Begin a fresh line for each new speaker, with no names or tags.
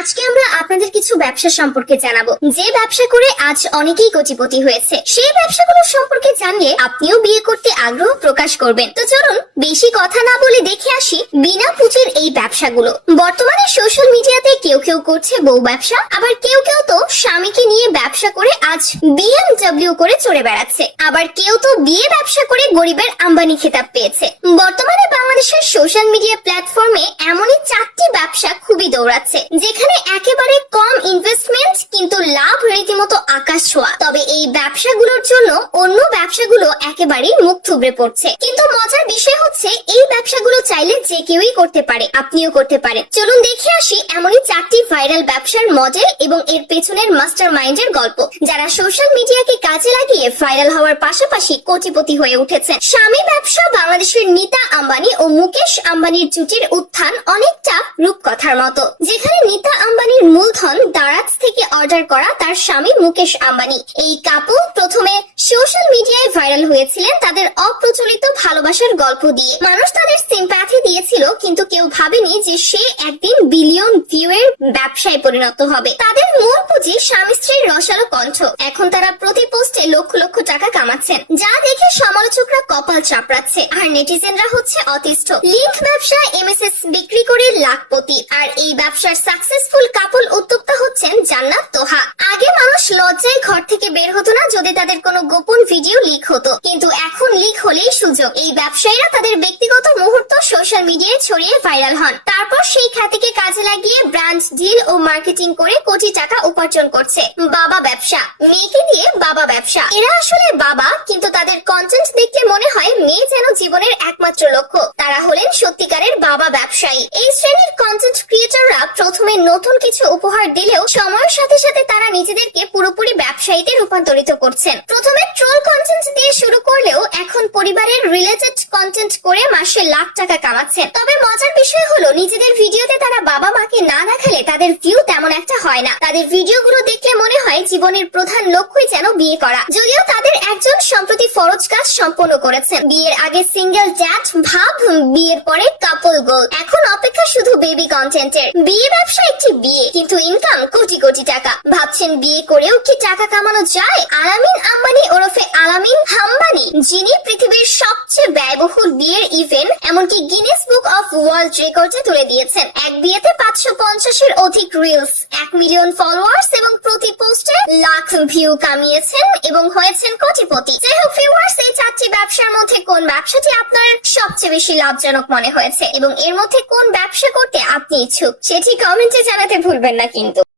আজকে আমরা আপনাদের কিছু ব্যবসা সম্পর্কে জানাব। যে ব্যবসা করে আজ অনেকেই কোটিপতি হয়েছে, সেই ব্যবসাগুলো সম্পর্কে জানলে আপনিও বিয়ে করতে আগ্রহ প্রকাশ করবেন। তো চলুন, বেশি কথা না বলে দেখে আসি বিনা পুঁজির এই ব্যবসাগুলো। বর্তমানে সোশ্যাল মিডিয়াতে কেউ কেউ করছে বউ ব্যবসা, আবার কেউ কেউ তো স্বামীকে নিয়ে ব্যবসা করে আজ বিএমডব্লিউ করে চড়ে বেড়াচ্ছে। আবার কেউ তো বিয়ে ব্যবসা করে গরিবের আম্বানি খেতাব পেয়েছে। বর্তমানে বাংলাদেশের সোশ্যাল মিডিয়া প্ল্যাটফর্মে এমনই চারটি ব্যবসা খুবই দৌড়াচ্ছে, যেখানে একেবারে কম ইনভেস্টমেন্ট কিন্তু লাভ রীতিমতো আকাশ ছোঁয়া। তবে এই ব্যবসাগুলোর জন্য অন্য ব্যবসাগুলো একেবারেই মুখ থুবড়ে পড়ছে। কিন্তু মজার বিষয় হচ্ছে চাইলে যে কেউই করতে পারে, আপনিও করতে পারেন। চলুন দেখে আসি এমনই চারটি ভাইরাল ব্যবসার মডেল এবং এর পেছনের মাস্টার মাইন্ডের গল্প, যারা সোশ্যাল মিডিয়াকে কাজে লাগিয়ে ভাইরাল হওয়ার পাশাপাশি কোটিপতি হয়ে উঠেছেন। স্বামী ব্যবসা, বাংলাদেশের নিতা আম্বানি ও মুকেশ আম্বানির জুটির উত্থান অনেকটা রূপকথার মতো। যেখানে নিতা আম্বানির মূলধন দারাজ থেকে অর্ডার করা তার স্বামী মুকেশ আম্বানি। এই কাপল প্রথমে সোশ্যাল মিডিয়ায় ভাইরাল হয়েছিলেন তাদের অপ্রচলিত ভালোবাসার গল্প দিয়ে। মানুষ তাদের সিম্প্যাথি দিয়েছিল, কিন্তু কেউ ভাবেনি যে সে একদিন বিলিয়ন ভিউ এর ব্যবসায় পরিণত হবে। তাদের মূল পুঁজি স্বামী স্ত্রীর রসালো কণ্ঠ। এখন তারা প্রতি পোস্টে লক্ষ লক্ষ টাকা কামাচ্ছেন, যা দেখে সমালোচকরা কপাল চাপড়াচ্ছে। আর নেটিজেনরা হচ্ছে অতিষ্ঠ। লিঙ্ক ব্যবসা এমএসএস বিক্রি করে লাখপতি। আর এই ব্যবসার সাকসেসফুল কাপল উদ্যোক্তা হচ্ছেন জান্নাত তোহা আগে মানুষ লজ্জায় ঘর থেকে বের হতো না যদি তাদের কোনো গোপন ভিডিও লিক হতো। কিন্তু এখন লিক হলেই সুযোগ। এই ব্যবসায়ীরা তাদের ব্যক্তিগত মুহূর্ত সোশ্যাল মিডিয়ায় ছড়িয়ে ভাইরাল হন। তারপর সেই খ্যাতিকে কাজে লাগিয়ে ব্র্যান্ড ডিল ও মার্কেটিং করে কোটি টাকা উপার্জন করছে বাবা ব্যবসা। মেয়েকে দিয়ে বাবা ব্যবসা। এরা আসলে বাবা, কিন্তু তাদের কন্টেন্ট দেখতে মনে হয় মেয়ে যেন জীবনের একমাত্র লক্ষ্য। তারা হলেন সত্যিকারের বাবা ব্যবসায়ী। এই শ্রেণির কন্টেন্ট ক্রিয়েটররা প্রথমে নতুন কিছু উপহার দিলেও সময়ের সাথে সাথে তারা নিজেদেরকে পুরোপুরি ব্যবসায়ীতে রূপান্তরিত করছেন। প্রথমে ট্রোল কন্টেন্ট দিয়ে শুরু করলেও এখন পরিবারের রিলেটেড কন্টেন্ট করে মাসে লাখ টাকা কামাচ্ছেন। তবে মজার বিষয় হলো, নিজেদের ভিডিওতে তারা বাবা মাকে না দেখালে তাদের ভিউ তেমন একটা হয় না। তাদের ভিডিওগুলো দেখলে মনে হয় জীবনের প্রধান লক্ষ্যই যেন বিয়ে করা। যদিও তাদের একজন সম্প্রতি ফরজ কাজ সম্পন্ন করেছেন। বিয়ের আগে সিঙ্গেল ড্যাট ভাব, বিয়ের পরে কাপল গোল এখন অপেক্ষা শুধু বেবি কন্টেন্টের বিয়ে ব্যবসা একটি বিয়ে, কিন্তু ইনকাম কোটি কোটি টাকা। ভাবছেন বিয়ে করেও কি টাকা কামানো যায়? আলামিন আম্বানি ওরফে আলামিন হাম্বানি, যিনি পৃথিবীর সবচেয়ে ব্যয়বহুল বিয়ের ইভেন্ট এমনকি গিনেস বুক অফ ওয়ার্ল্ড রেকর্ডে তুলে দিয়েছেন। এক বিয়েতে পাঁচশো পঞ্চাশের অধিক রিলস এক মিলিয়ন ফলোয়ার্স এবং প্রতি পোস্টে লাখ ভিউ কামিয়েছেন এবং হয়েছেন কোটিপতি। যাই হোক ভিউয়ার্স এই চারটি ব্যবসার মধ্যে কোন ব্যবসাটি আপনার সবচেয়ে বেশি লাভজনক মনে হয়েছে এবং এর মধ্যে কোন ব্যবসা করতে আপনি ইচ্ছুক, সেটি কমেন্টে জানাতে ভুলবেন না কিন্তু।